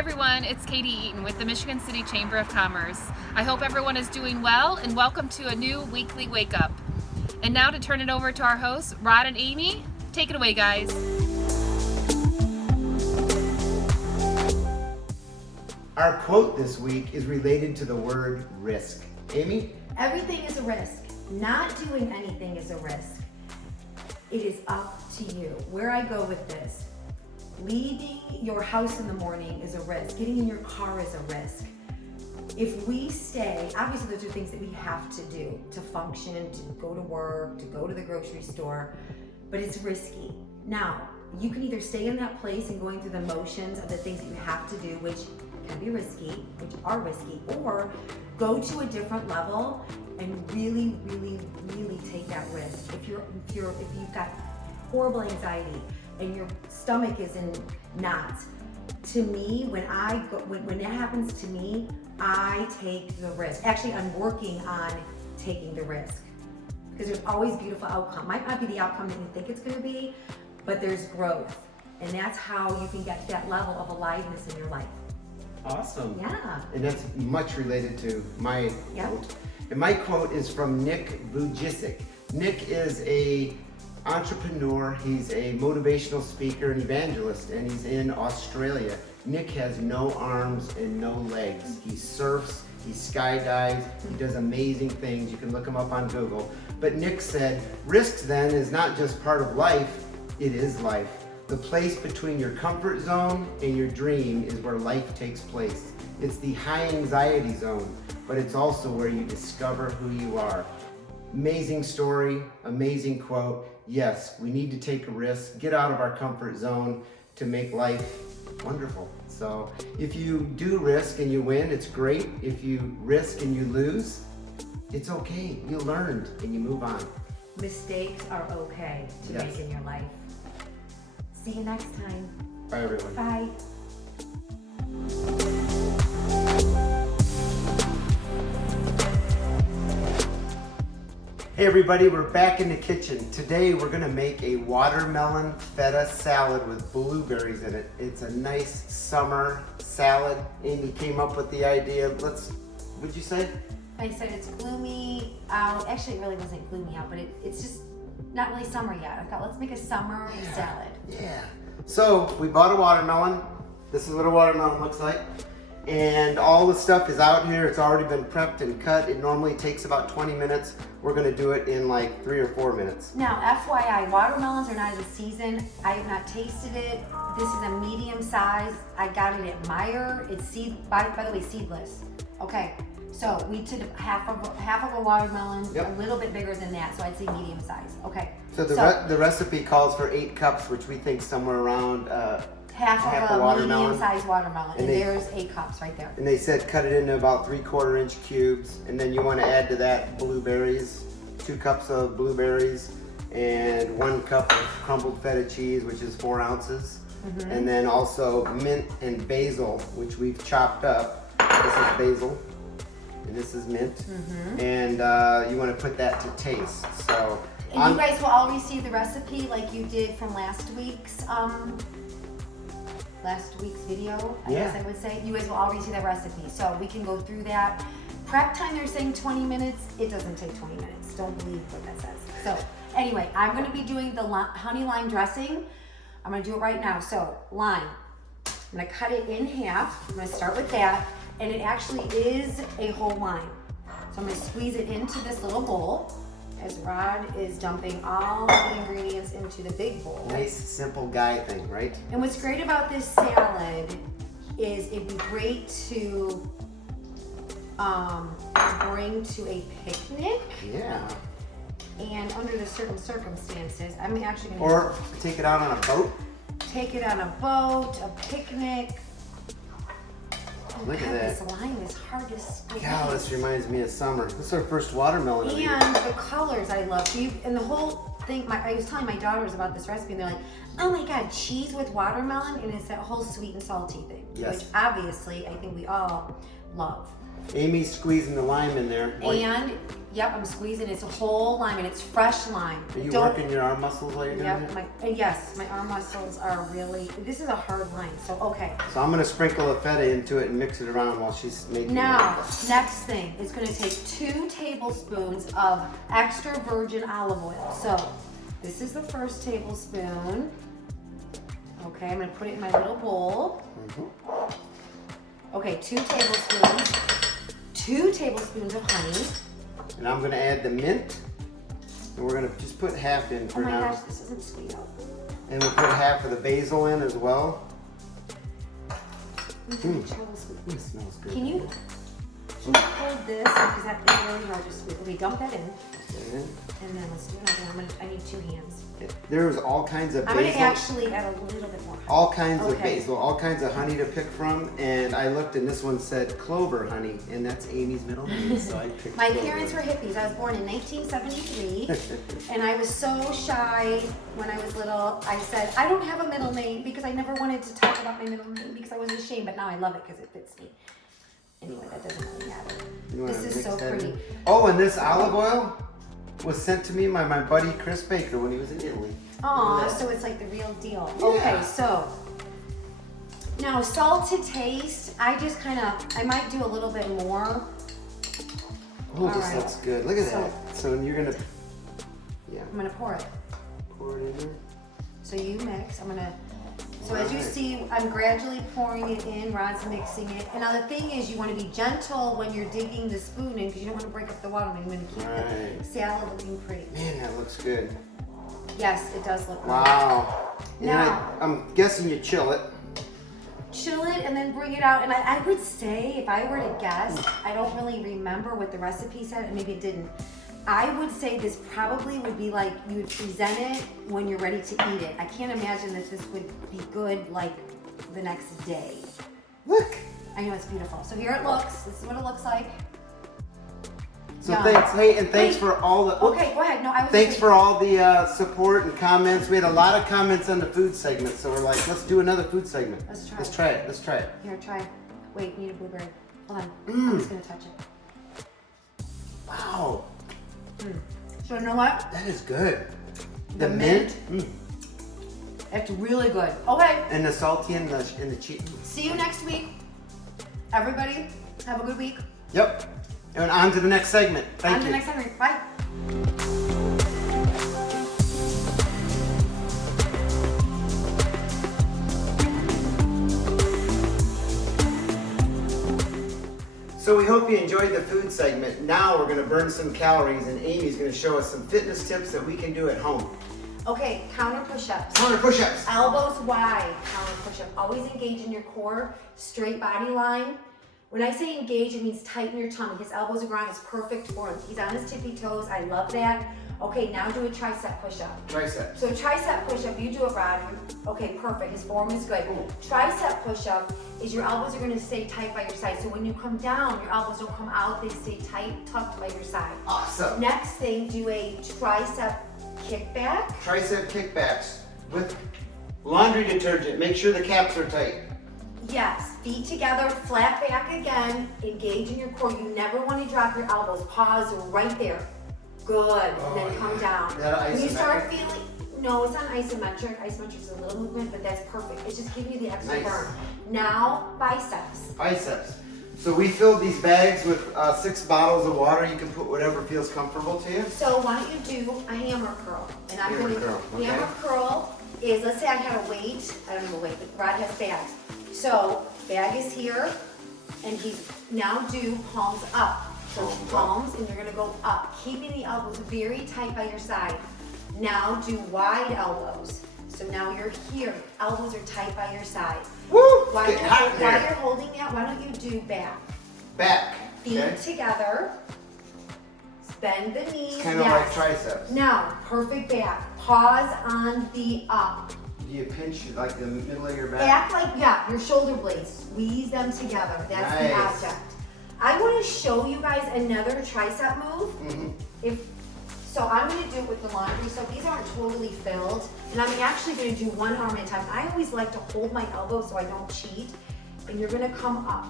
everyone, it's Katie Eaton with the Michigan City Chamber of Commerce. I hope everyone is doing well and welcome to a new weekly Wake Up. And now to turn it over to our hosts, Rod and Amy. Take it away, guys. Our quote this week is related to the word risk. Amy? Everything is a risk. Not doing anything is a risk. It is up to you. Where I go with this, leaving your house in the morning is a risk. Getting in your car is a risk. If we stay, obviously those are things that we have to do to function, to go to work, to go to the grocery store, but it's risky. Now, you can either stay in that place and going through the motions of the things that you have to do, which can be risky, which are risky, or go to a different level and really take that risk. If you've got horrible anxiety and your stomach is in knots, to me, when that happens to me, I take the risk. Actually, I'm working on taking the risk because there's always beautiful outcome. Might not be the outcome that you think it's going to be, but there's growth, and that's how you can get that level of aliveness in your life. Awesome. Yeah. And that's much related to my quote. And my quote is from Nick Vujicic. Nick is a entrepreneur, he's a motivational speaker and evangelist, and he's in Australia. Nick has no arms and no legs. He surfs, he skydives, he does amazing things. You can look him up on Google. But Nick said, risks then is not just part of life, it is life. The place between your comfort zone and your dream is where life takes place. It's the high anxiety zone, but it's also where you discover who you are. Amazing story, amazing quote. Yes, we need to take a risk, get out of our comfort zone to make life wonderful. So if you do risk and you win, it's great. If you risk and you lose, it's okay. You learned and you move on. Mistakes are okay to make in your life. See you next time. Bye, everyone. Bye. Hey everybody, we're back in the kitchen. Today we're gonna make a watermelon feta salad with blueberries in it. It's a nice summer salad. Amy came up with the idea. What'd you say? I said it's gloomy out. Actually, it really wasn't gloomy out, but it's just not really summer yet. I thought, let's make a summer salad. Yeah. So we bought a watermelon. This is what a watermelon looks like. And all the stuff is out here. It's already been prepped and cut. It normally takes about 20 minutes. We're gonna do it in like 3 or 4 minutes. Now, FYI, watermelons are not in season. I have not tasted it. This is a medium size. I got it at Meijer. It's by the way, seedless. Okay, so we took half of a watermelon, a little bit bigger than that, so I'd say medium size. Okay. So the recipe calls for 8 cups, which we think somewhere around half of a medium-sized watermelon, and there's 8 cups right there. And they said cut it into about 3/4 inch cubes, and then you want to add to that blueberries, 2 cups of blueberries, and 1 cup of crumbled feta cheese, which is 4 ounces, and then also mint and basil, which we've chopped up. This is basil, and this is mint, and you want to put that to taste. So. And you guys will all receive the recipe like you did from last week's video, I guess I would say. You guys will all receive that recipe, so we can go through that. Prep time, they're saying 20 minutes. It doesn't take 20 minutes. Don't believe what that says. So anyway, I'm going to be doing the honey lime dressing. I'm going to do it right now. So lime, I'm going to cut it in half. I'm going to start with that, and it actually is a whole lime. So I'm going to squeeze it into this little bowl as Rod is dumping all the ingredients into the big bowl. Nice, simple guy thing, right? And what's great about this salad is it'd be great to bring to a picnic. Yeah. And under the certain circumstances, I'm actually gonna... Or take it out on a boat. Take it on a boat, a picnic. Look at that. This lime is hard to squeeze. God, this reminds me of summer. This is our first watermelon. And the colors I love. And the whole thing, I was telling my daughters about this recipe, and they're like, oh my God, cheese with watermelon? And it's that whole sweet and salty thing. Yes. Which obviously, I think we all love. Amy's squeezing the lime in there. And, yep, I'm squeezing. It's a whole lime, and it's fresh lime. Are you working your arm muscles while you're doing it? Yes, my arm muscles are really, this is a hard lime, so okay. So I'm gonna sprinkle a feta into it and mix it around while she's making Now, next thing, it's gonna take 2 tablespoons of extra virgin olive oil. So, this is the first tablespoon. Okay, I'm gonna put it in my little bowl. Okay, 2 tablespoons. 2 tablespoons of honey. And I'm gonna add the mint. And we're gonna just put half in for now. Oh my gosh, this isn't sweet out. And we'll put half of the basil in as well. It smells good. Can you hold this? Because that is really hard to squeeze. Okay, dump that in. And then let's do another one. I need 2 hands. There was all kinds of basil. I'm going to actually add a little bit more honey. All kinds of basil, all kinds of honey to pick from. And I looked and this one said Clover honey. And that's Amy's middle name, so I picked My Clover. parents were hippies. I was born in 1973. And I was so shy when I was little. I said, I don't have a middle name because I never wanted to talk about my middle name because I was ashamed. But now I love it because it fits me. Anyway, that doesn't really matter. This is so pretty. Oh, and this olive oil was sent to me by my buddy Chris Baker when he was in Italy. Aw, so it's like the real deal. Yeah. Okay, so now salt to taste. I just I might do a little bit more. Oh, this looks good. Look at that. So you're gonna, I'm gonna pour it. Pour it in there. So you mix. So as you see, I'm gradually pouring it in. Rod's mixing it. And now the thing is, you want to be gentle when you're digging the spoon in because you don't want to break up the water. You want to keep the salad looking pretty. Man, that looks good. Yes, it does look good. Wow. Now, I'm guessing you chill it. Chill it and then bring it out. And I would say, if I were to guess, I don't really remember what the recipe said, and maybe it didn't. I would say this probably would be like you would present it when you're ready to eat it. I can't imagine that this would be good like the next day. Look. I know, it's beautiful. So here it looks. This is what it looks like. So thanks for all the. Okay, go ahead. No, I was. Thanks for all the support and comments. We had a lot of comments on the food segment, so we're like, let's do another food segment. Let's try it. Let's try it. Here, try. Wait, need a blueberry. Hold on. I'm just gonna touch it. Wow. So you know what? That is good. The mint. It's really good. Okay. And the salty and the cheese. See you next week. Everybody, have a good week. Yep. And on to the next segment. Thank you. On to the next segment. Bye. So we hope you enjoyed the food segment. Now we're gonna burn some calories and Amy's gonna show us some fitness tips that we can do at home. Okay, counter push-ups. Counter push-ups. Elbows wide, counter push-up. Always engage in your core, straight body line. When I say engage, it means tighten your tummy. His elbows are ground, it's perfect for him. He's on his tippy toes, I love that. Okay, now do a tricep push-up. Tricep. So tricep push-up, you do it, Rod. Okay, perfect, his form is good. Tricep push-up is your elbows are gonna stay tight by your side. So when you come down, your elbows don't come out, they stay tight, tucked by your side. Awesome. Next thing, do a tricep kickback. Tricep kickbacks with laundry detergent. Make sure the caps are tight. Yes, feet together, flat back again, engage in your core. You never want to drop your elbows. Pause right there. Good, and then come down. When you start feeling, no, it's not isometric. Isometric is a little movement, but that's perfect. It's just giving you the extra burn. Now, biceps. Biceps. So we filled these bags with 6 bottles of water. You can put whatever feels comfortable to you. So why don't you do a hammer curl? And I'm going to hammer curl is, let's say I had a weight. I don't have a weight, but Rod has bags. So bag is here, and he's now do palms up. So palms, and you're gonna go up, keeping the elbows very tight by your side. Now do wide elbows. So now you're here, elbows are tight by your side. Woo! While you're holding that, why don't you do back? Back. Feet together. Bend the knees. It's kind of like triceps. Now, perfect back. Pause on the up. Do you pinch like the middle of your back? Act like, your shoulder blades. Squeeze them together. That's the object. I want to show you guys another tricep move. So I'm going to do it with the laundry. So these aren't totally filled. And I'm actually going to do one arm at a time. I always like to hold my elbow so I don't cheat. And you're going to come up.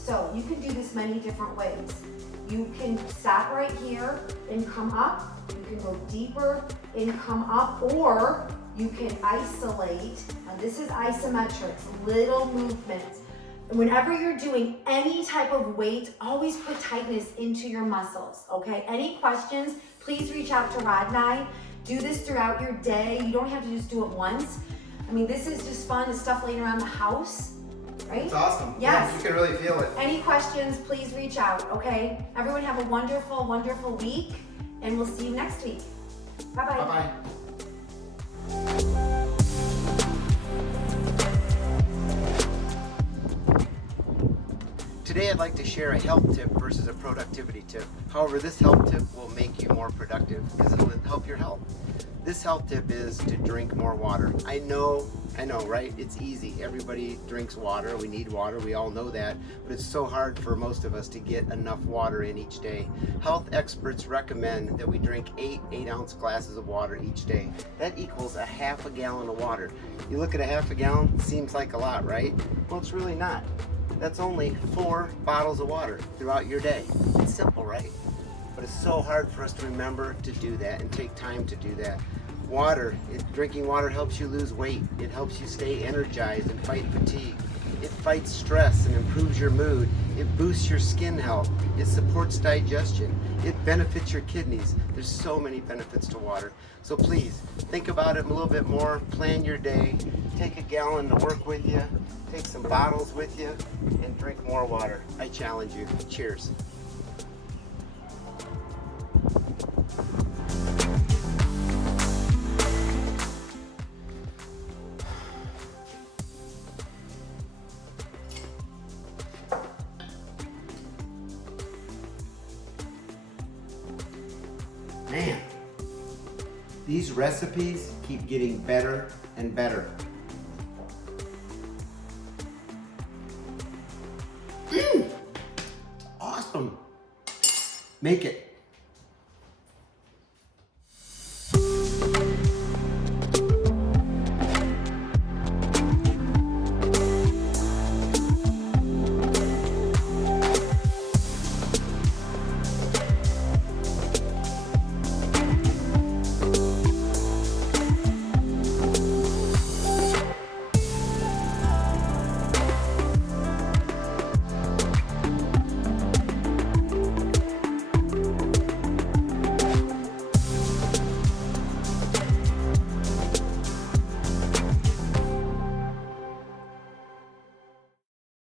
So you can do this many different ways. You can stop right here and come up. You can go deeper and come up, or you can isolate. Now this is isometrics, little movements. And whenever you're doing any type of weight, always put tightness into your muscles, okay? Any questions, please reach out to Rod and I. Do this throughout your day. You don't have to just do it once. I mean, this is just fun. It's stuff laying around the house, right? It's awesome. Yes. Yeah, you can really feel it. Any questions, please reach out, okay? Everyone have a wonderful, wonderful week, and we'll see you next week. Bye-bye. Bye-bye. Today I'd like to share a health tip versus a productivity tip. However, this health tip will make you more productive because it'll help your health. This health tip is to drink more water. I know, right? It's easy. Everybody drinks water. We need water. We all know that. But it's so hard for most of us to get enough water in each day. Health experts recommend that we drink 8 8-ounce glasses of water each day. That equals a half a gallon of water. You look at a half a gallon, seems like a lot, right? Well, it's really not. That's only 4 bottles of water throughout your day. It's simple, right? But it's so hard for us to remember to do that and take time to do that. Drinking water helps you lose weight. It helps you stay energized and fight fatigue. It fights stress and improves your mood. It boosts your skin health. It supports digestion. It benefits your kidneys. There's so many benefits to water. So please, think about it a little bit more. Plan your day. Take a gallon to work with you. Take some bottles with you and drink more water. I challenge you. Cheers. Man, these recipes keep getting better and better. Awesome. Make it.